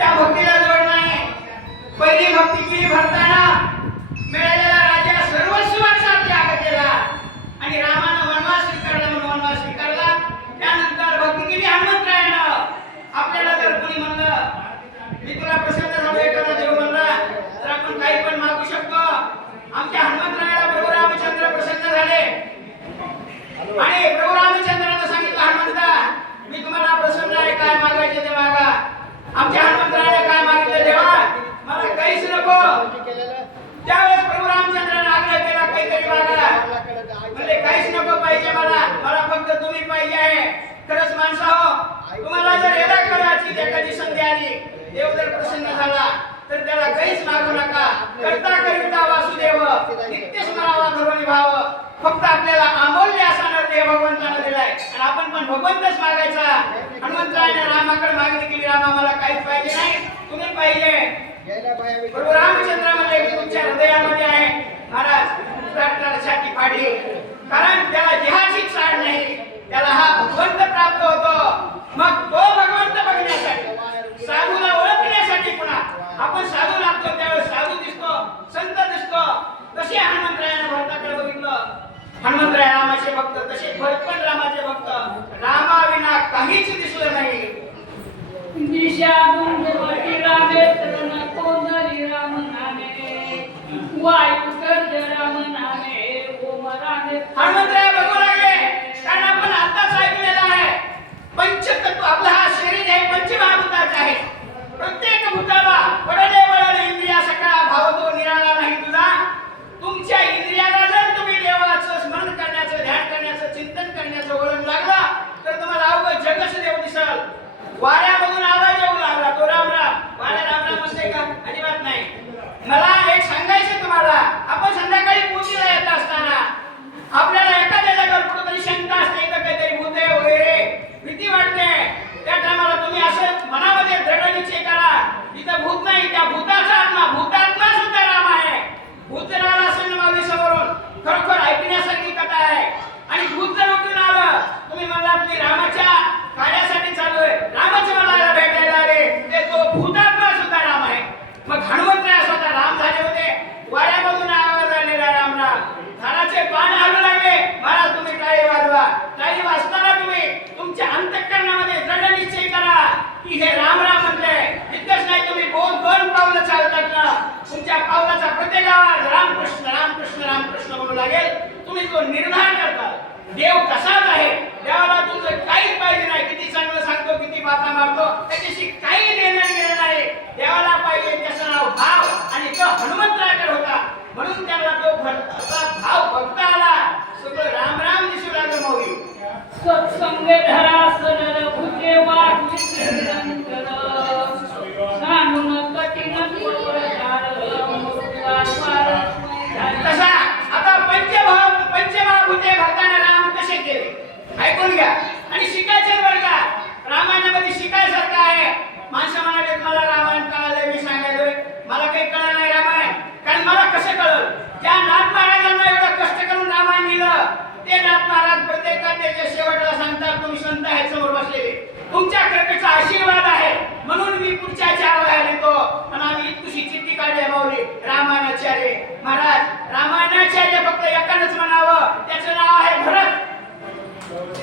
त्या भक्तीला जोड नाही. पहिली भक्ती केली भरताना मिळालेला राजा सर्वस्वाचा त्याग केला आणि रामानं वनवास स्वीकारला म्हणून वनवास स्वीकारला. त्यानंतर भक्ती केली हनुमंतरायानं. आपल्याला जर कोणी म्हणलं मी तुला प्रसन्न झालो एखादा देव म्हणला तर आपण काही पण मागू शकतो. आमच्या हनुमंतरायाला प्रभू रामचंद्र प्रसन्न झाले आणि प्रभू रामचंद्रानं सांगितलं हनुमंता मी तुम्हाला प्रसन्न आहे, काय मागायचे ते मागा. आमच्या हनुमंतरायाने काय मागितलं देवा मला काहीच नको. त्यावेळेस प्रभू रामचंद्राने आग्रह केला काहीतरी मागा. म्हणजे काहीच नको पाहिजे मला, मला फक्त तुम्ही पाहिजे आहे. खरंच माणसा हो तुम्हाला जर एवढा करायची एखादी संधी आली देव जर प्रसन्न झाला तर त्याला काहीच मागू नका. करता करिता वासुदेव नित्य स्मरावा धरून भाव. फक्त आपल्याला अमूल्य असा नरदेह भगवंताने दिलाय आणि आपण पण भगवंतच मागायचा. हनुमंतरायाने रामाकडे मागणी केली रामा मला काहीच पाहिजे नाही, तुम्ही पाहिजे. प्रभू रामचंद्र म्हणले की तुमच्या हृदयामध्ये आहे महाराज साठी फाडी. कारण त्याला जिहाची चाड नाही, त्याला हा भगवंत प्राप्त होतो. मग तो भगवंत बघण्यासाठी साधूला ओळखण्यासाठी पुन्हा आपण साधू लागतो त्यावेळेस साधू दिसतो, संत दिसतो. तसे हनुमंतरायाने भरताकडे बघितलं. हनुमंतराय रामाचे भक्त तसे भरत पण रामाचे भक्त. रामाविना काहीच दिसलं नाही. दिशा दुंदवटी रामे तरण कोंदरी राम नामे वायू गर्ज राम नामे ओम रामे. हनुमंतराय बघू लागले कारण आपण आताच ऐकलेलं आहे पंचतत्व. आपला हा शरीर आहे पंचमहाभूताचे आहे. प्रत्येक भूताला वळले वळले इंद्रिया सगळा भावतो निराळा नाही तुझा. तुमच्या इंद्रियाला जर तुम्ही देवाचं स्मरण करण्याचं ध्यान करण्याचं चिंतन करण्याचं वळण लागला तर तुम्हाला अवघं जगच देव दिसल. वाऱ्यामधून आवाज येऊ लागला तो राम राम. वाऱ्या राम राम म्हणते का? अजिबात नाही. मला एक सांगायचं तुम्हाला आपण संध्याकाळी पूजेला येत असताना आपल्याला एखाद्या जागेवर कुठेतरी शंका असते इथं काहीतरी भूत आहे वगैरे भीती वाटते. त्या टायमाला तुम्ही असं मनामध्ये दृढ निश्चय करा इथं भूत नाही, त्या भूताचा आत्मा भूतात्मा सुद्धा राम आहे. भूत जर आला असेल मागे समोरून खरोखर ऐकण्यासारखी कथा आहे. आणि भूत जर उठून आलं तुम्ही म्हणलात मी रामाच्या कार्यासाठी चाललोय रामाच्या मला भेटायला आले ते तो भूतात्मा सुद्धा राम आहे. मग हनुमंतराय स्वतः राम झाले होते. वाड्यामधून आवाज आलेला राम राम. झाडाचे पान हलू लागले. महाराज तुम्ही टाळी वाजवा. टाळी वाजताना तुम्ही तुमच्या अंतःकरणामध्ये दृढ निश्चय करा की हे राम राम म्हणले. इतकंच नाही तुम्ही दोन पावलं चालतात ना तुमच्या पावलाचा प्रत्येक आवाज रामकृष्ण रामकृष्ण रामकृष्ण म्हणू लागेल. तुम्ही जो निर्धार करता देव तसाच आहे. देवाला तुमचं काहीच पाहिजे नाही. किती चांगलं सांगतो किती बाता मारतो त्याच्याशी काही देणं घेणं नाही. देवाला पाहिजे त्याचं नाव भाव आणि तो हनुमंतरायाकडे होता म्हणून त्याला तो भाव भक्त आला. सगळं राम राम दिसू लागलं. मौली सत्संग धरा सरळ भुजे वाट निरंतर सांगून कठीण तसा आता पंचमहाभूते भक्तांना राम कसे केले ऐकून घ्या आणि शिकायचं बरं का. रामायणामध्ये शिकायसारखं आहे. माणसं म्हणाले मला रामायण कळालंय मी सांगायलोय मला काही कळलं नाही रामायण. कारण मला कसं कळलं ज्या नाथ महाराजांना एवढं कष्ट करून रामायण लिहिलं ते नाथ महाराज प्रत्येकाच्या शेवटला सांगतात तुम्ही संत आहेत समोर बसलेले तुमच्या कृपेचा आशीर्वाद आहे म्हणून मी पुढच्या 4 वह्या लिहितो. पण आम्ही इतकुशी चिठ्ठी काढली माऊली रामायणाचार्य. महाराज रामायणाचार्य फक्त एकानंच म्हणावं त्याचं नाव आहे भरत.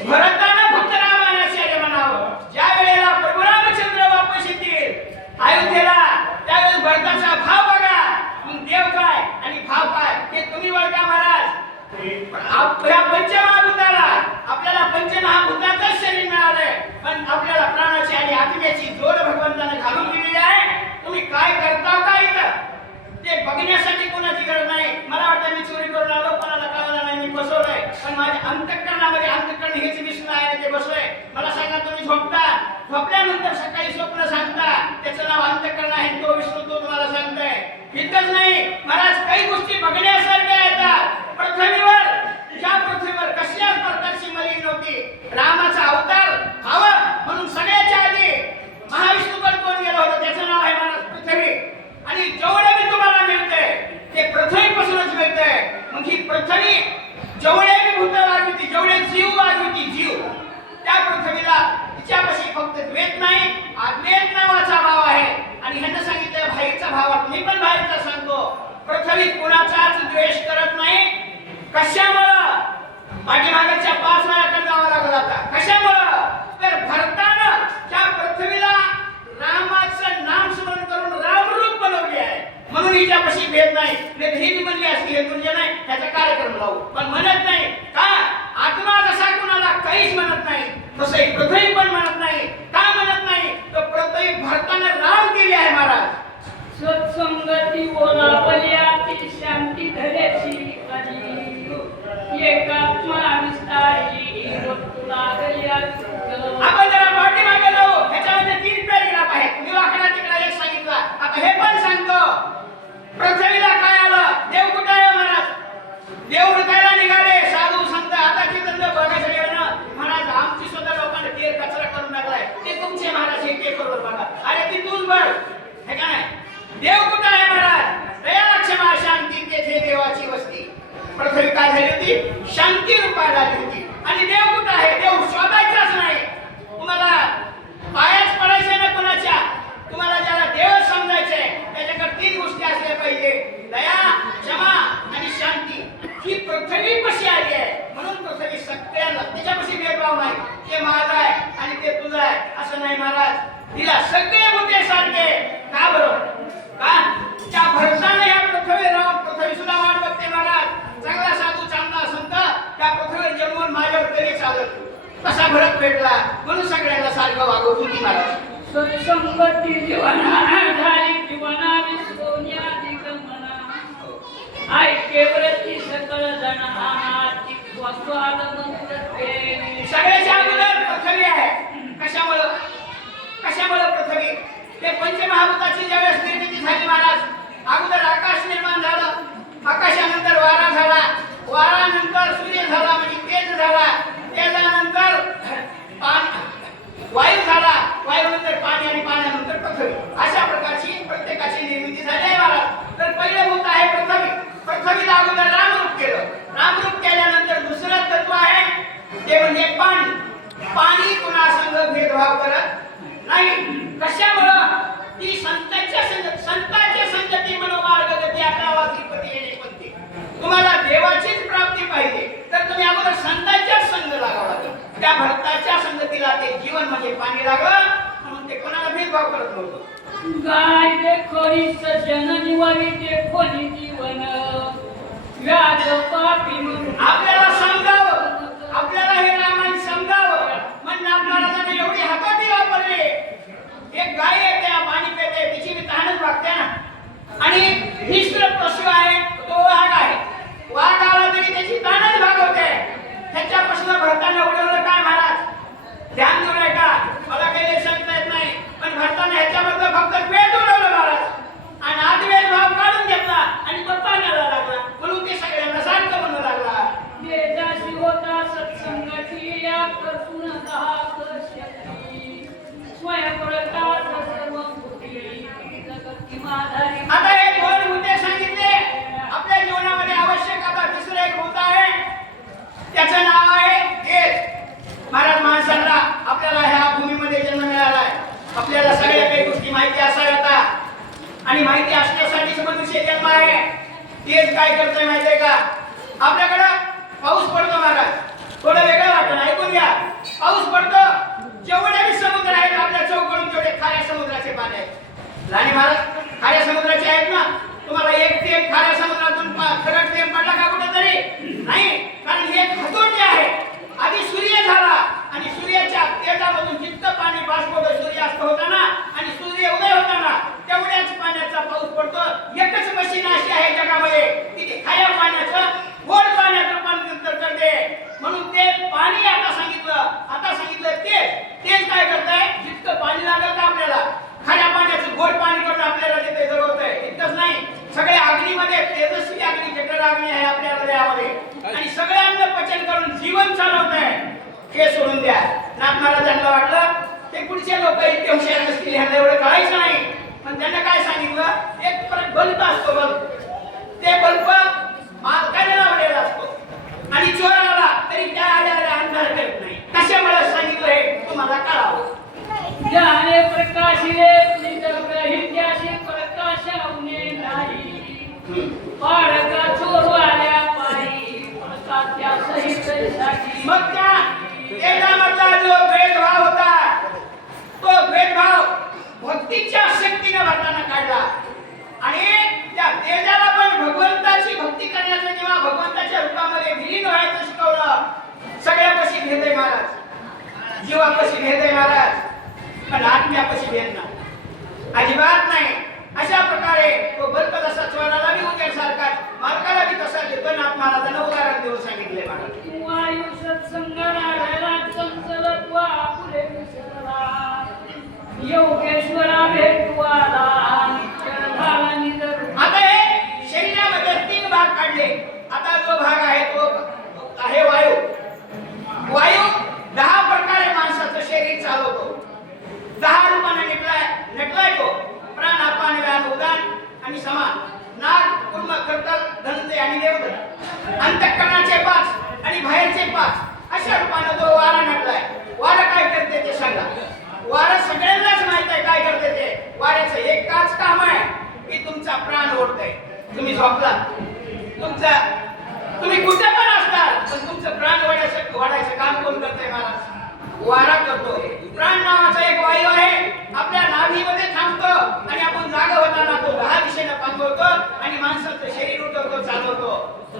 भरतानं फक्त रामायणाचार्य म्हणावं. ज्या वेळेला प्रभू रामचंद्र वापस येतील अयोध्येला त्यावेळेस भरताचा भाव बघा मग देव काय आणि भाव काय हे तुम्ही बघा महाराज. आपल्या पंचमहाभूताला आपल्याला पंचमहाभूताचं शरीर मिळालंय पण आपल्याला प्राणाची आणि आत्म्याची जोड भगवंताने घालून दिलेली आहे. तुम्ही काय करता का इथं ते बघण्यासाठी कोणाची गरज नाही. मला वाटतं मी चोरी करून आलो कोणाला कळलं नाही मी बसवलंय पण माझ्या अंतःकरणामध्ये अंतःकरण हेच विष्णू आहे ते बसलोय. मला सांगा तुम्ही झोपता झोपल्यानंतर सकाळी स्वप्न सांगता त्याचं नाव अंतःकरण आहे तो विष्णू तो तुम्हाला सांगतोय. इतकंच नाही महाराज काही गोष्टी बघण्यासारख्या येतात. पृथ्वीवर ज्या पृथ्वीवर कसल्याच प्रकारची मलिन नव्हती रामाचा अवतार व्हावा म्हणून सगळ्याच्या आधी महाविष्णूकडे कोण गेलं होतं त्याचं नाव आहे महाराज पृथ्वी. आणि जेवढे मी तुम्हाला मिळते ते पृथ्वीपासूनच मिळते. मग ही पृथ्वी जेवढे मी भूत वागविती जेवढे जीव वागविती जीव त्या पृथ्वीला तिच्यापाशी फक्त द्वैत नाही अद्वैत नावाचा भाव आहे. त्यासाठी हे दुर्जन आहे त्याचा कार्यक्रम लावू. पण म्हणत नाही का आत्मा जसा कुणाला काहीच म्हणत नाही तसंही पृथ्वी पण म्हणत नाही. का म्हणत नाही तर पृथ्वी भरताना राम केली आहे महाराज. सत्संगती बोलावल्याची शांती धरेची एकात्मा विस्तारी लागल्या. आपण जरा पाठीमागे जाऊ. ह्याच्यामध्ये 3 पॅराग्राफ आहेत. मी वाकडा तिकडा एक सांगितला. आता हे पण सांगतो. पृथ्वीला काय आलं? देव कुठे आहे महाराज? देव हुडकायला निघाले साधू संत. आताची तंत्र बघायचं गेलं ना महाराज आमची सुद्धा लोकांना केर कचरा करून टाकलाय. ते तुमचे महाराज हे पेपरवर बघा. अरे तिथून बघ हे काय देव कुठे आहे महाराज? दया क्षमा शांती तेथे देवाची वस्ती. पृथ्वी काय झाली होती? शांती रूपाला आली होती. आणि देव कुठे आहे? देव शोधायचाच नाही. तुम्हाला पायाच पडायचे ना कोणाच्या. तुम्हाला ज्याला देव समजायचे त्याच्याकडे 3 गोष्टी असल्या पाहिजे. दया क्षमा आणि शांती. ही पृथ्वी कशी आली आहे म्हणून पृथ्वी सगळ्यांना तिच्यापाशी भेदभाव नाही. ते माझा आहे आणि ते तुझा आहे असं नाही महाराज. तिला सगळे मुद्दे सारखे. का बरोबर? का त्या भरताना या पृथ्वी सुद्धा वाट बघते महाराज. चांगला साधू चांगला संत त्या पृथ्वीवर जन्मून माझ्यावर तरी चालत. कसा भरत भेटला म्हणून सगळ्यांना सारखं वागवत होती महाराज. सत्संगती जीवना झाली जीवना विसरोन्याची गमना ऐके व्रती सकळ जण आनाती स्वस्वाद मंत्र सगळ्याच्या अगोदर पृथ्वी आहे. कशामुळे पृथ्वी? ते पंचमहाभूताची ज्यावेळेस निर्मिती झाली महाराज. अगोदर आकाश निर्माण झालं. आकाशानंतर वारा झाला. वारानंतर सूर्य झाला म्हणजे तेज झाला. तेजानंतर वायू झाला. वायूनंतर पाणी आणि पाण्यानंतर पृथ्वी. अशा प्रकारची प्रत्येकाची निर्मिती झाली आहे महाराज. तर पहिलं भूत आहे पृथ्वी. पृथ्वीला अगोदर रामरूप केलं. रामरूप केल्यानंतर दुसरं तत्व आहे ते म्हणजे पाणी. पाणी कुणासंग भेदभाव करत नाही. कशामुळं? ती संतांच्या संगती मनोमार्ग गती 11वा त्रिपदी येणे पंथी. तुम्हाला देवाचीच प्राप्ती पाहिजे तर तुम्ही अगोदर संतांच्याच संग लागावा लागेल. त्या भक्ताच्या संगतीला ते जीवन म्हणजे पाणी लागलं म्हणून ते कोणाला भेदभाव करत नव्हतं. गाय देखोरीच जननी वरी देखोनी जीवन व्याज पापी म्हणून आपल्याला समजावं. आपल्याला हे रामायण समजावं म्हणून आपल्याला एवढी हाताटी वापरली. एक गाय आहे त्या पाणी पिते तिची मी तहानच वागते ना. आणि हिस्त्र पशु आहे तो वाघ आहे. वाघ आला तरी त्याची तहानच भागवते. ह्याच्यापासून भरताना उडवलं काय महाराज? ध्यान देऊ नये का? मला काही सांगता येत नाही पण भरताना ह्याच्याबद्दल फक्त वेद उडवलं महाराज. आणि आदवेद भाव काढून घेतला आणि तो पाण्याला लागला म्हणून ते सगळ्यांना सारखं म्हणू लागला. वेदाशी होता सत्संगती या करसून दहा शक्ती स्वयंप्रकाश सर्व भूती जगती माधारी. आता हे 2 मुद्दे सांगितले. आपल्या जीवनामध्ये आवश्यक. आता तिसरं एक भूत आहे त्याचं नाव आहे तेज. महाराज माणसाला आपल्याला ह्या भूमीमध्ये जन्म मिळाला आहे. आपल्याला सगळ्या काही गोष्टी माहिती असाव्यात आणि माहिती असण्यासाठीच मनुष्य जन्म आहे. तेज काय करतोय माहितीये का? आपल्याकडं पाऊस पडतो महाराज. थोडं वेगळं वाटतं ऐकून घ्या. पाऊस पडतो. जेवढे समुद्र आहेत आपल्या चौकडून तेवढे खाऱ्या समुद्राचे पाणी आहेत. राणी महाराज खाऱ्या समुद्राचे आहेत ना. तुम्हाला एक थेंब खाऱ्या समुद्रातून खरड थेंब पडला का कुठेतरी? नाही. कारण हे खतोटे आहे. आधी सूर्य झाला आणि सूर्याच्या तेजामधून जितकं पाणी बाष्प होतं सूर्यास्त होताना आणि सूर्य उदय होताना तेवढ्याच पाण्याचा पाऊस पडतो. एकच मशीन अशी आहे जगामध्ये की ती खाऱ्या पाण्याचं गोड पाण्यात रूपांतर करते. म्हणून ते पाणी आता सांगितलं तेज काय करताय? जितकं पाणी लागेल का आपल्याला खाऱ्या पाण्याचं गोड पाणी करून आपल्याला देते जवळतंय. इतकंच नाही सगळ्या अग्नीमध्ये तेजस्वी अग्नी जठर अग्नी आहे आपल्या हृदयामध्ये आणि सगळ्यांना पचन करून जीवन चालवत आहे. हे सोडून द्या. नाथ महाराजांना वाटलं ते पुढचे लोक इतके हुशार नसतील ह्यांना एवढं कळायचं नाही. पण त्यांना काय सांगितलं? एक बल्ब असतो. ते बल्ब मालकाने लावलेला असतो आणि चोर आला तरी त्या आल्याला अंधार करत नाही. कशामुळे सांगितलं हे तुम्हाला कळावं. ज्याने प्रकाशिले त्याशी प्रकाशाउने नाही पाडका चोरवाल्या पायी त्या सहित. मग त्या तेजामधला जो भेदभाव होता तो भेदभाव भक्तीच्या शक्तीने भरताना काढला आणि त्या तेजाला पण भगवंताची भक्ती भेद आहे महाराज, जीवापाशी भेद आहे महाराज, पण आत्म्यापाशी भेद नाही, अजिबात नाही. अशा प्रकारे तो बल्ब तसा चोराला बी उजेड सारखा, मालकाला बी तसा देतो. नाथ महाराजांना उदाहरण देऊन सांगितले महाराज. वायू सत्संगाला चंचलत्वा फुले विसरला, योगेश्वरा भेटवाला निश्चल झाला निधर. आता हे शरीरामध्ये 3 भाग काढले. आता जो भाग आहे तो आहे वायू. वायू 10 प्रकारे माणसाचं शरीर चालवतो. 10 रूपाने नटलाय तो. प्राण, अपान, व्यान, उदान आणि समान, नाग, कुर्म, कर्तल, धनंजय आणि देवदत्त. अंतःकरणाचे 5 आणि बाहेरचे 5 अशा रूपाने तो वारा नटलाय. वारा काय करते ते सांगा. वारा सगळ्यांनाच माहित आहे काय करते ते. वाऱ्याचं एकच काम आहे की तुमचा प्राण ओढतंय. तुम्ही झोपला, तुम्ही कुठे पण असताल, पण तुमचं प्राण वाढायचं काम कोण करतंय महाराज? वारा करतोय. प्राण नावाचा एक वायू आहे, आपल्या नाभीमध्ये थांबतो आणि आपण जागा होताना तो 10 दिशेने पांगवतो आणि माणसाचं शरीर उठवतो, चालवतो.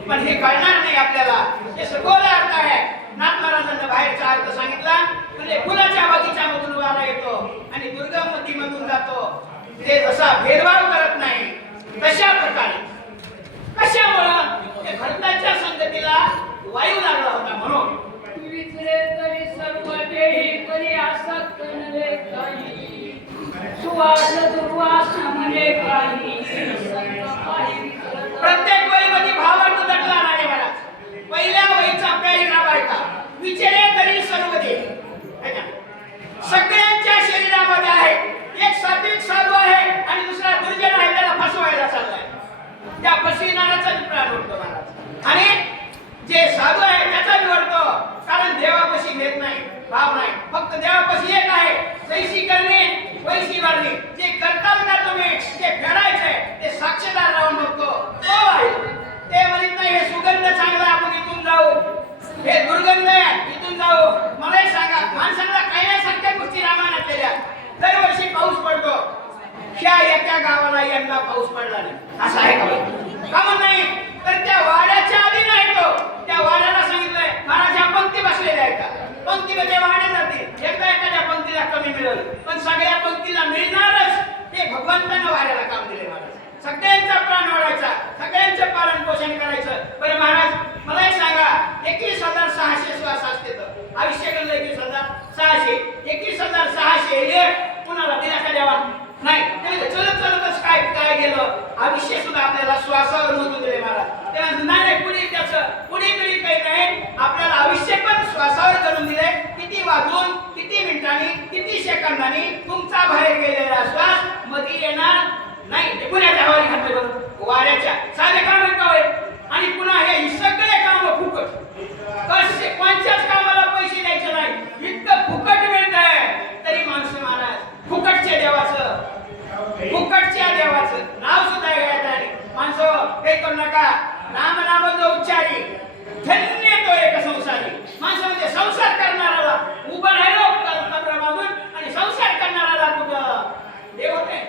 पण हे कळणार नाही आपल्याला. हे सगोल अर्थ आहे. नाथ महाराजांना बाहेरचा अर्थ सांगितला म्हणजे फुलाच्या बगीच्यामधून वारा येतो आणि दुर्गम नदीमधून जातो. ते जसा भेदभाव करत नाही तशा प्रकारे. कशामुळं? ते भरताच्या संगतीला वायू लागला होता म्हणून. विचरे तरी सर्व देही परी आसक्त नव्हे काही, सुवास दुर्वास म्हणे काही, संत पायी विचरत. प्रत्येक वहीमध्ये भावार्थ दटला नाही महाराज. पहिल्या वहीचा पॅरेग्राफ आहे का, विचारे तरी सर्व देही. सगळ्यांच्या शरीरामध्ये आहे. एक सात्विक साधू आहे आणि दुसरा दुर्जन आहे, त्याला फसवायला चाललाय. त्या फसविणाऱ्याचा प्राण उडतो महाराज. आणि जे साधू आहे त्याचा निवडतो. कारण देवापाशी भेद नाही, भाव नाही. फक्त देवापाशी एक आहे, जैसी करणे वैसी वाढणे. जे करताल का तुम्ही ते फेडायचंय, ते साक्षीदार राहून बघतो तो आहे. ते म्हणत नाही हे सुगंध चांगला आपण इथून जाऊ, हे दुर्गंध आहे इथून जाऊ. मलाही सांगा, माणसाला कैलासारख्या गोष्टी रामायणात केल्या. दरवर्षी पाऊस पडतो, ह्या एका गावाला यंदा पाऊस पडला नाही असं आहे का म्हणून नाही? तर त्या वाड्याच्या आधी नाही तो. त्या वाड्याला सांगितलंय महाराज या पंक्ती बसलेल्या आहेत का, पंक्तीमध्ये वाड्या जातील. एकदा एखाद्या पंक्तीला कमी मिळेल, पण सगळ्या पंक्तीला मिळणारच. ते भगवंतानं वाड्याला काम दिले महाराज. सगळ्यांचा प्राण वाढायचा, सगळ्यांचं पालन पोषण करायचं. बरं महाराज मला एक सांगा, 21,600 श्वास असते तर आयुष्य गेलं 21,600. 21,600 हे कुणाला दिला का देवा? नाही. चलत चलतच काय काय गेलं. आयुष्य सुद्धा आपल्याला श्वासावर मोजून दिले महाराज. तेव्हा नाही पुढे त्याचं पुढे पिढी काही नाही. आपल्याला आयुष्य पण श्वासावर करून दिले. किती वाजून, किती मिनिटांनी, किती सेकंदांनी तुमचा बाहेर गेलेला श्वास मध्ये येणार नाही. हे पुण्याच्या हवाली खाते बरोबर वाऱ्याच्या साधे काम काय. आणि पुन्हा हे सगळे काम फुकट. कसे कोणत्याच कामाला पैसे द्यायचे नाही, इतकं फुकट मिळतंय. तरी माणसं महाराज फुकटच्या देवाचं नाव सुद्धा घ्यायचं नाही. माणसं काही करू नका. नाम नाम जो उच्चारी धन्य तो एक संसारी. माणसं म्हणजे संसार करणाराला उभं राहिलो कब्र बांधून आणि संसार करणाराला कुठं देव होते.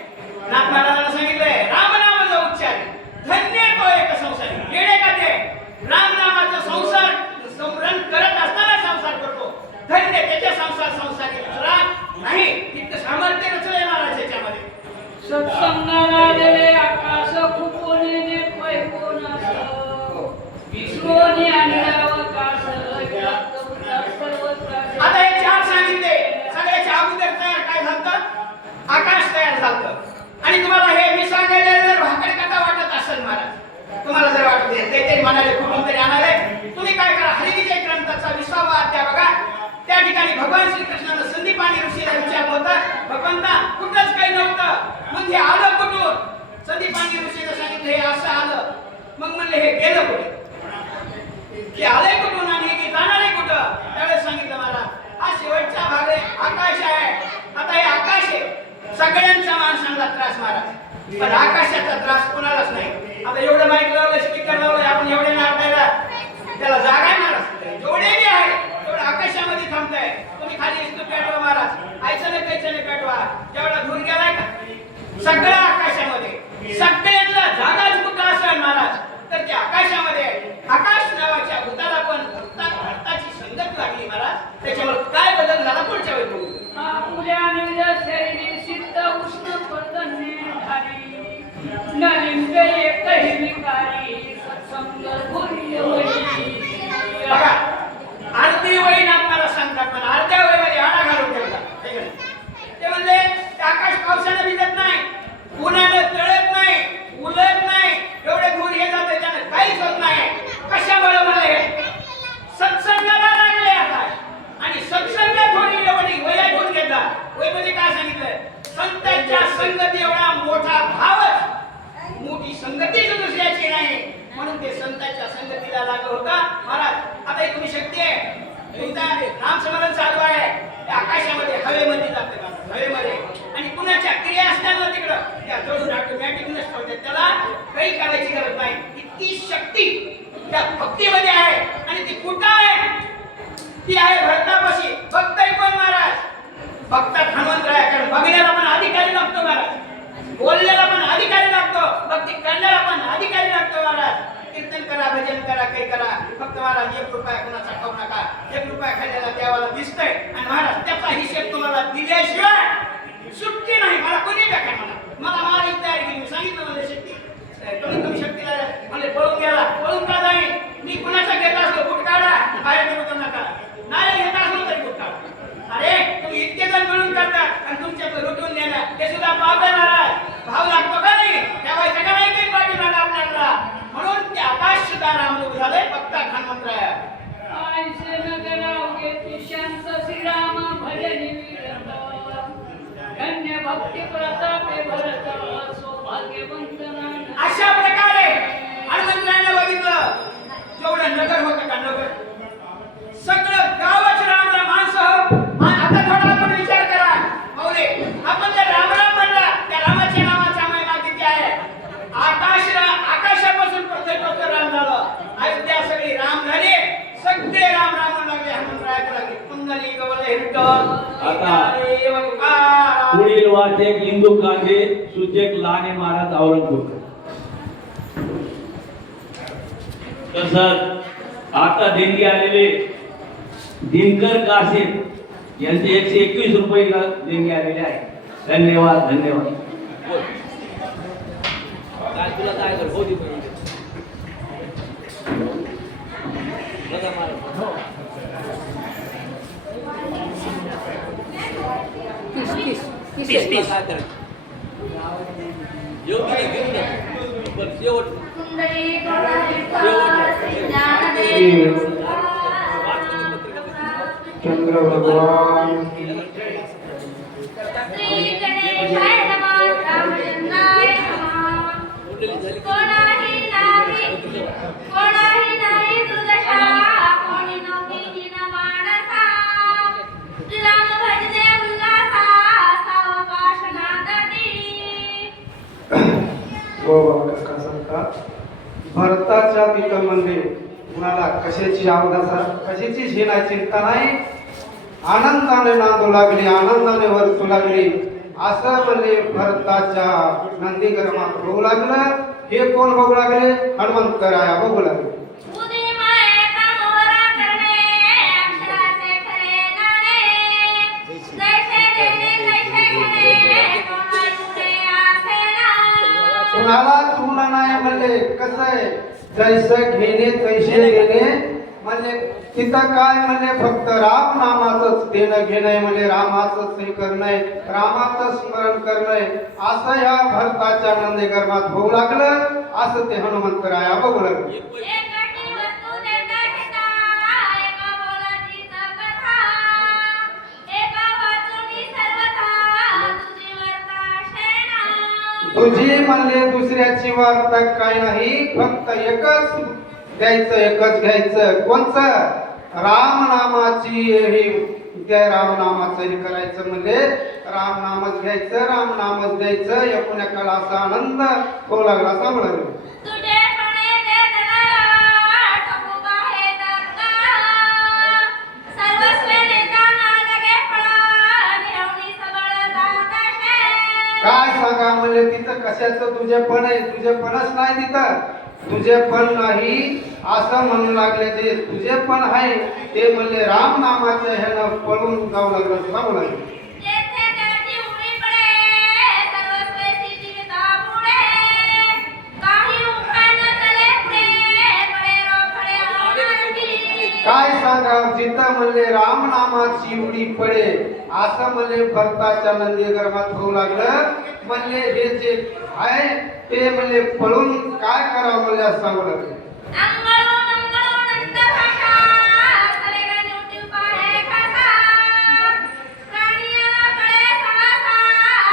नाथ महाराजांना सांगितलंय राम नाम जो उच्चारी धन्य तो एक संसारी. येणे का ते राम नामाचा संसार स्मरण करत असताना संसार करतो. धन्य त्याच्या संसारी दुसरा नाही. इतकं सामर्थ्य रचलंय महाराज याच्यामध्ये. सत्संगाला गेले आकाश खुपोने पैकोन विश्वने आणि अवकाश सर्वत्र. आता हे 4 सांगितले. सगळ्याच्या अगोदर तयार काय झालं? आकाश तयार झालं. आणि तुम्हाला हे मी सांगायला जर भाकरी कथा वाटत असेल महाराज, तुम्हाला जर वाटत काहीतरी म्हणाले कुठून तरी आणाले, तुम्ही काय करा, हरिविजय ग्रंथाचा 20वा अध्याय बघा. त्या ठिकाणी भगवान श्रीकृष्णानं संदीपानी ऋषीला विचारलं होतं, भगवंता कुठंच काही नव्हतं, मग हे आलं कुठून? संदीपानी ऋषीने सांगितलं हे असं आलं. मग म्हणले हे गेलं कुठे, हे आलंय कुठून आणि हे जाणार आहे कुठं? त्यावेळेस सांगितलं मला हा शेवटचा भाग आहे, आकाश आहे. आता हे आकाश आहे, सगळ्यांचा माणसांना त्रास महाराज, पण आकाशाचा त्रास कोणालाच नाही. आता एवढं माईक लावलं, स्पीकर लावलं, आपण एवढे नाटायला त्याला जागा आहे महाराज. जेवढे बी आहे तेवढं आकाशामध्ये थांबताय. तुम्ही खाली इस्तू पेटवा महाराज, आयचं नाही कायचं नाही पेटवा. जेवढा धूर गेलाय का सगळं आकाशामध्ये, सगळ्यांना जागाच कुठं असेल महाराज तर त्या आकाशामध्ये. आकाश नावाच्या भूताला पण भक्ताची संगत लागली महाराज. झाला पुढच्या वेळी बघू. आपुल्यानिज शरीरी सिद्ध उष्ण पर्जन्ये धारी नलिंग एकही विकारी सत्संग भूय वही. बघा अर्धी वहीन आपल्याला सांगतात पण अर्ध्या वहीमध्ये आडा घालून ठेवतात है का नाही? ते म्हणले ते आकाश पावसानं भिजत नाही, उन्हानं तळत नाही, उलट नाही, एवढे दूर हे जाते त्यानं काहीच होत नाही. कशामुळे मला हे सत्संगाला लागले आकाश आणि सत्संग थोडी एवढी वय ऐकून घेतला. वय म्हणजे काय सांगितलं? संतांच्या संगती एवढा मोठा भावच, मोठी संगतीच दुसऱ्याची नाही म्हणून ते संतांच्या संगतीला लागलं होता. महाराज आता ही तुम्ही शक्ती आहे, तुमचा नामस्मरण चालू आहे, त्या आकाशामध्ये हवेमध्ये जाते हवेमध्ये आणि कुणाच्या क्रिया असताना तिकडं त्या जोडून ऑटोमॅटिक नसतो त्याला काही करायची गरज नाही. इतकी शक्ती त्या भक्तीमध्ये आहे आणि ती कुठं आहे? ती आहे भक्तापाशी. भक्तही पण महाराज भक्तात हनुमंतराय, कारण बघण्याला पण अधिकारी लागतो महाराज, बोलण्याला पण अधिकारी लागतो, भक्ती करण्याला पण अधिकारी लागतो महाराज. कीर्तन करा, भजन करा, काही करा, फक्त महाराज 1 रुपया कुणाचा खाऊ नका. 1 रुपया खाल्लेला देवाला दिसतंय आणि महाराज त्याचा हिशेब तुम्हाला दिल्याशिवाय सुट्टी नाही. मला कोणी द्या मला मारायची तयारी केली. मी सांगितलं मला शक्ती तुम्ही शक्तीला म्हणजे पळून गेला, पळून का जाईल? मी कुणाचा घेत असलो बुट काढा, बाहेर निघू नका, नाही घेत असलो तरी बुट काढा. अरे तुम्ही इतके जण मिळून करतात आणि तुमच्याकडे लुटून देणार ते सुद्धा पाप आहे महाराज. भाव लागतो का नाही? ठेवायचं का नाही काही पाठीमागं आपल्याला? म्हणून ते आकाश सुद्धा रामरूप झाले भक्ता हनुमंतराय. आयसे नगरावगे ती शांत श्रीराम भजनी विरत धन्य भक्ती प्रतापे भरत सौभाग्यवंत नाम. अशा प्रकारे हनुमंतरायाने बघितलं जेवढं नगर होतं का नगर सगळं गावच राम रामांसह. आता थोडा आपण विचार करा माऊली, आपण जर राम राम म्हणला त्या रामाच्या नावाचा महिमा किती आहे? आकाशापासून पृथ्वीपर्यंत राम झालं, अयोध्या सगळी राम झाली, सगळे राम राम म्हणू लागले. हनुमंतरायाला लागले कुंडली गवले हिरकल. आता पुढील वाचक इंदू कांदे, सूचक लाने महाराज औरंगपूर. तसंच आता देणगी आलेले दिनकर कासे यांचे 121 रुपये देणगी आलेले आहे. धन्यवाद धन्यवाद. काय तुला काय कर हो चंद्र भगवान भरताच्या पितळमध्ये कुणाला कशाची अवदासा कशाची झेला चिंता नाही. आनंदाने नांदू लागली, आनंदाने वरतू लागली असं म्हणजे भरताच्या नंदीगर्मात बघू लागलं. हे कोण बघू लागले? हनुमंतराया बघू लागले. कुणाला तुला नाही म्हणले कसं आहे? जैसे घेणे तैसे देणे म्हणजे तिथं काय म्हणले? फक्त राम नामाचंच देणं घेणं म्हणजे रामाचंच हे करणं, रामाचं स्मरण करणं असं या भरताच्या नंदीगर्भात होऊ लागलं. असं ते हनुमंतराया बघू लागले. तुझी म्हणले दुसऱ्याची वार्ता काय नाही, फक्त एकच द्यायचं, एकच घ्यायचं. कोणचं? राम नामाची ही त्या राम नामाचं हे करायचं म्हणजे राम नामच घ्यायचं, राम नामच द्यायचं. एकूण एकाला असा आनंद होऊ लागला असं म्हणाले. काय सांगा म्हणजे तिथं कशाचं तुझे पण आहे? तुझे पणच नाही तिथं, तुझे पण नाही असं म्हणू लागले जे तुझे पण आहे ते म्हणले राम नामाच्या ह्यानं पळून जाऊ लागलं सांगू लागले जेथे त्याची उडी पडे सर्वस्वची जीवितापुढे काही उपाय न चले पुढे पडे रोखडे होणारी काय सांगा जिथं म्हणले राम नामाची उडी पडे असं म्हणले भरताच्या नंदी गर्भात होऊ लागलं म्हणले हे जे आहे ते म्हणले पळून काय करावं म्हणले असं सांगू लागले अंगळो मंगळो नंद भाषा सरेगा न्यूटी पाहे खासा प्राणियाला कळे समासा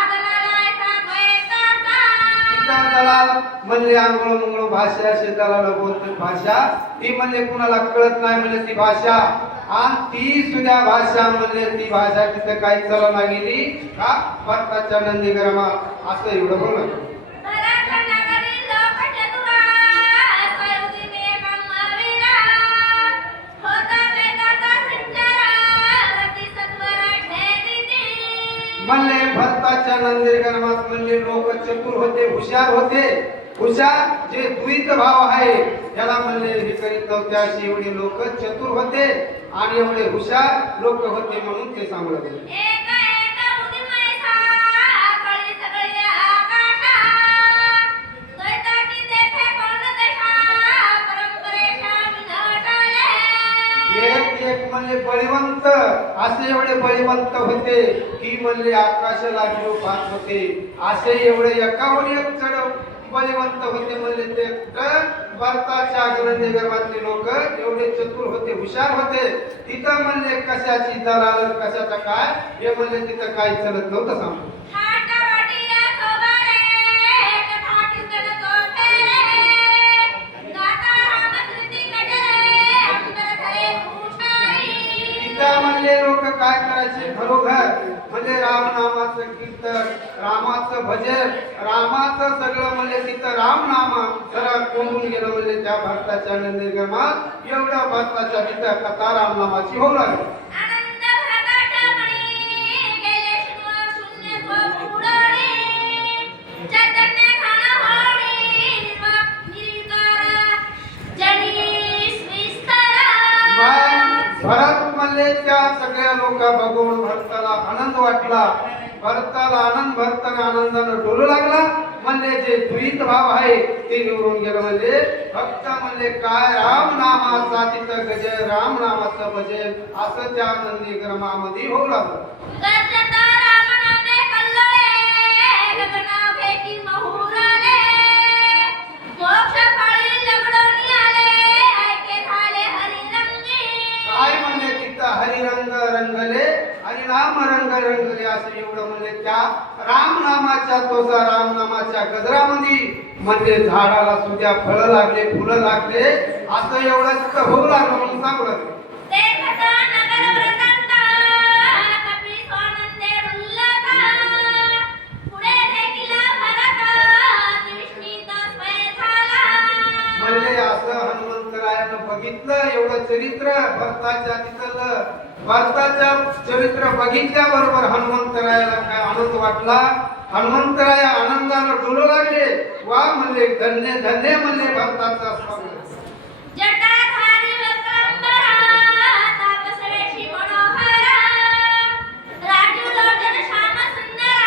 दलालाय साधवेताचा तिथं दलाल म्हणले आंघोळ मंगळ भाषा असे दलाल बोलतात भाषा ती म्हणले कुणाला कळत नाही म्हणले ती भाषा आणि ती सुद्धा भाषा म्हणले ती भाषा तिथं काही चलना गेली का भरताच्या नंदी गर्भात असं एवढं बोललं भरत नगरी लोक चतुरा सयुगीने कमवीरा होता वेदाचा संचारा रती सत्वरा ठेदिती म्हणले भरताच्या नंदी गर्भात म्हणले लोक चतुर होते हुशार जे द्वित भाव आहे त्याला म्हणले हे करीत नव्हते असे एवढे लोक चतुर होते आणि एवढे हुशार लोक होते म्हणून ते सांगू लागले एक एक उदिमय सा कळी सगळी आकाशा दैताची तेथे कोण देशा परंपरेशा विघटाले एक एक म्हणले बळीवंत असे एवढे बळीवंत होते की म्हणले आकाशाला जीव पाहत होते असे एवढे एकावर एक चढ बळीवंत होते म्हणले ते भरताच्या नंदी गर्भातले लोक एवढे चतुर होते हुशार होते तिथं म्हणले कशाची दलाल कशाचा काय हे म्हणले तिथं काही चलत नव्हतं सांगतो थाटा वाटिया सोबारे कथा कीर्तन सोपेरे गाता रामकृती कजरे अंतर धरे भूषाई तिथं म्हणले लोक काय करायचे खरोखर म्हणजे रामनामाचं कीर्तन रामाचं भजन रामाचं सगळं म्हणजे तिथं रामनाम जरा कोंडून गेलं म्हणजे त्या भरताच्या नंदी गर्भात एवढं भरताच्या तिथं कथा रामनामाची होऊ लागली आनंद भरताच्या मणी गेले शून्य स्वपुडणी चैतन्य खाना होणी निर्विकार जनी स्विस्तरा भरत म्हणले त्या सगळ्या लोक बघून भरताला आनंद वाटला भरताला भरताना आनंदानं डोलू लागला म्हणले जे द्वित भाव आहे ते निवडून गेलं म्हणजे फक्त म्हणले काय राम नामाचा तिथं गजर राम नामाचं भजन असं त्या नंदी ग्रामामध्ये होऊ लागलं गजता रामनामे कल्लोळे गगनाभेची महुराले मोक्ष फळी लगडोनी आले ऐके झाले हरिरंगी काय म्हणले तिथं हरिरंग रंगले आणि राम रंग रंगले असं एवढं म्हणले त्या राम नामाच्या तोसा राम नामाच्या गजरामध्ये म्हणजे झाडाला सुद्धा फळं लागले फुलं लागले असं एवढं तिथं होऊ लागलं म्हणून सांगू लागले देखता नगर व्रतंता कपी स्वानंदे उल्लता पुढे देखील भरत विष्णीत स्वय झाला म्हणले असं हनुमंतरायानं बघितलं एवढं चरित्र भरताच्या चरित्र बघितल्याबरोबर हनुमंतरायाला काय आनंद वाटला हनुमंतराय आनंदानं डोलू लागले वा म्हणले धन्य धन्य म्हणले भरताचा स्वागत जटाधारी वक्रंबरा तापसवेशी मनोहरा राजू लोचन श्याम सुंदरा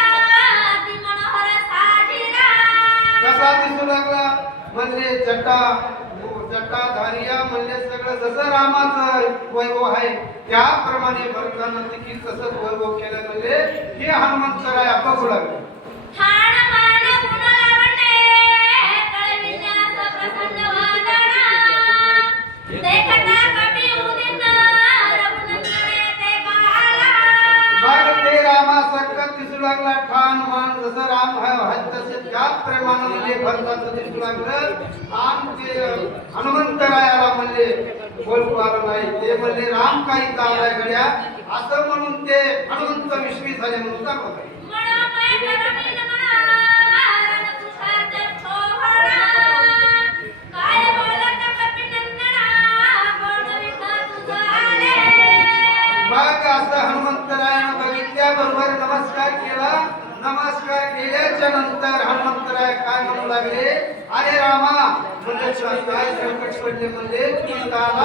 अति मनोहर साजिरा कसा दिसू लागला म्हणजे जटाधारिया म्हणले सगळं जसं रामाचं वैभव आहे त्याप्रमाणे भरतानं देखील तसंच वैभव केलं म्हणजे हे हनुमंतराया बघू लागले ठाण मान गुण लावणे कळविण्यास प्रसन्न वादना देखता कपी उदित रघुनंदने ते पाहाला मग ते रामासारखं दिसू लागला ठाण मान जसं राम आहे तसे त्याच प्रेमानं म्हणजे भरताचं दिसू लागलं आणि ते हनुमंतरायाला म्हणले बोलू आलं नाही ते म्हणले राम काही चाललाय गड्या असं म्हणून ते हनुमंत विश्वी झाले म्हणून सांगत आहे मनोमय करुणी नमना रणतुषार शोभना काय बोलत कपी नंदना कोण विठा तुझ आले मग असं हनुमंतरायानं बघितल्याबरोबर नमस्कार केला नमस्कार केल्याच्या नंतर हनुमंतराय काय म्हणू लागले अरे रामा म्हणजे काय संकट पडले म्हणजे सीता आला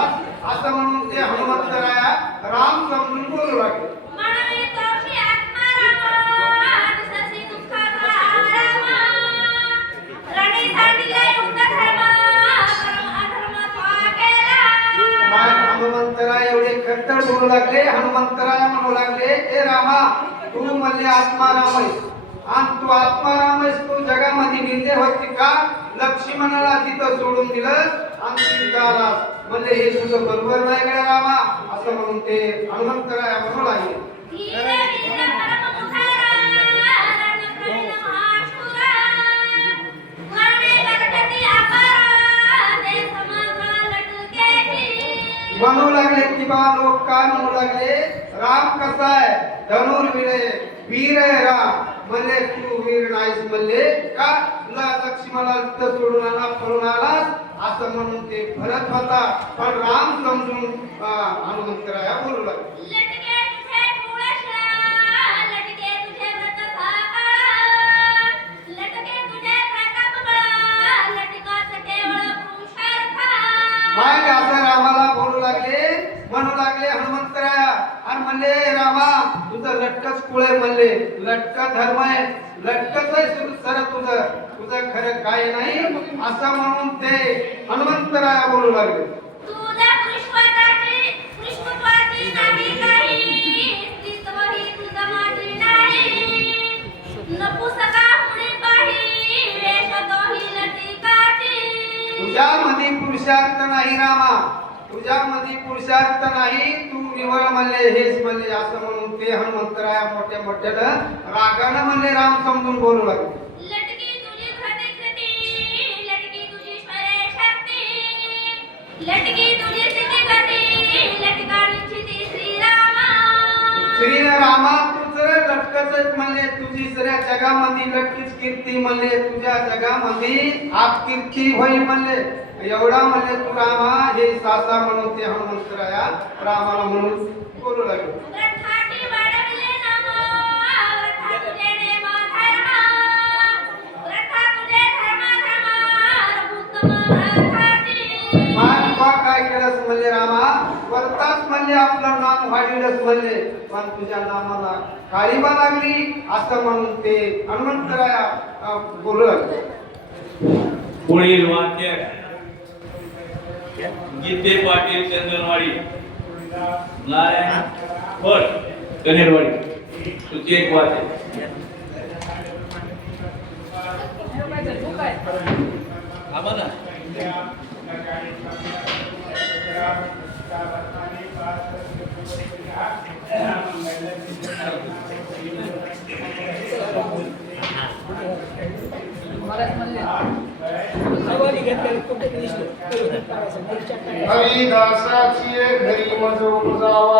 असं म्हणून ते हनुमंतराया राम समजून बोलू लागले. म्हणून तोशी आत्मा रामा दुसरी दुःखाचा रामा रणी सांडिले युक्त धर्म परम अधर्म त्वा केला. मग हनुमंतराय एवढे खट्टर बोलू लागले. हनुमंतराय म्हणू लागले ए रामा तू म्हणले आत्माराम आहेस आणि तू आत्माराम आहेस तू जगामध्ये निंदे होती का लक्ष्मणाला तिथं सोडून दिलं आणि सीताला म्हणले हे तुझं बरोबर नाही गड्या रामा असं म्हणून ते हनुमंतराय म्हणू लागले. धीर वीर परम मुखारा रणप्रणित महाशूरा मरणे गणपती अपारा ते समग्र लटकेची. म्हणू लागले की बा लोक काय म्हणू लागले राम कसा आहे धनुर्वीर आहे, वीर आहे राम म्हणले तू वीर नाहीस म्हणले का तुला लक्ष्मणाला तिथं सोडून आला पळून आलास असं म्हणून ते भरत होता पण राम समजून हनुमंतराया बोलू लागले. लटके तुझे पुळशा लटके तुझे व्रत साकार लटके तुझे प्रताप बळा लटकाच केवळ पुरुषार्थ. मग असं रामाला बोलू लागले म्हणू लागले हनुमंतराया आणि म्हणले रामा तुझं लटकच कुळे म्हणले लटक धर्म आहे लटकच आहे सर तुझं खरं काय नाही असं म्हणून ते हनुमंतराया बोलू लागले. तुझ्या पुष्पत्वाची नाही काही स्त्रीत्वही तुझं माझी नाही नपुसका मुळे पाही वेश तोही लटिकाची. तुझ्यामध्ये पुरुषार्थ नाही रामा तुझ्यामध्ये पुरुषार्थ नाही तू निवळ म्हणले हेच म्हणले असं म्हणून ते हनुमंतराया मोठ्या मोठ्यानं रागानं म्हणले राम समजून बोलू लागले. लटकी तुझी कृती लटकी तुझी स्वरे शक्ती लटकी तुझी स्थिती गती लटका निश्चिती श्रीरामा. श्री रामा तू जर लटकच म्हणले तुझी सगळ्या जगामध्ये लटकीच कीर्ती म्हणले तुझ्या जगामध्ये अपकीर्ती होईल म्हणले एवढा म्हणले तू रामा हे सासा म्हणून ते हनुमंतराया रामाला म्हणून बोलू लागले. रथाटी वाढवले नाम रथा तुझे नेम धर्म रथा तुझे धर्म धर्म उत्तम रथाची. मान काय केलंस म्हणले रामा वरताच म्हणले आपलं नाम वाढीलच म्हणले पण तुझ्या नामाला काळीबा लागली असं म्हणून ते हनुमंतराया बोलू लागले. पुढील वाक्य गीते पाटील चंदनवाडी नारायण भट कनेरवाडी तुझे एक वाक्य आम्हाला हरिदासाची घरी मज जावा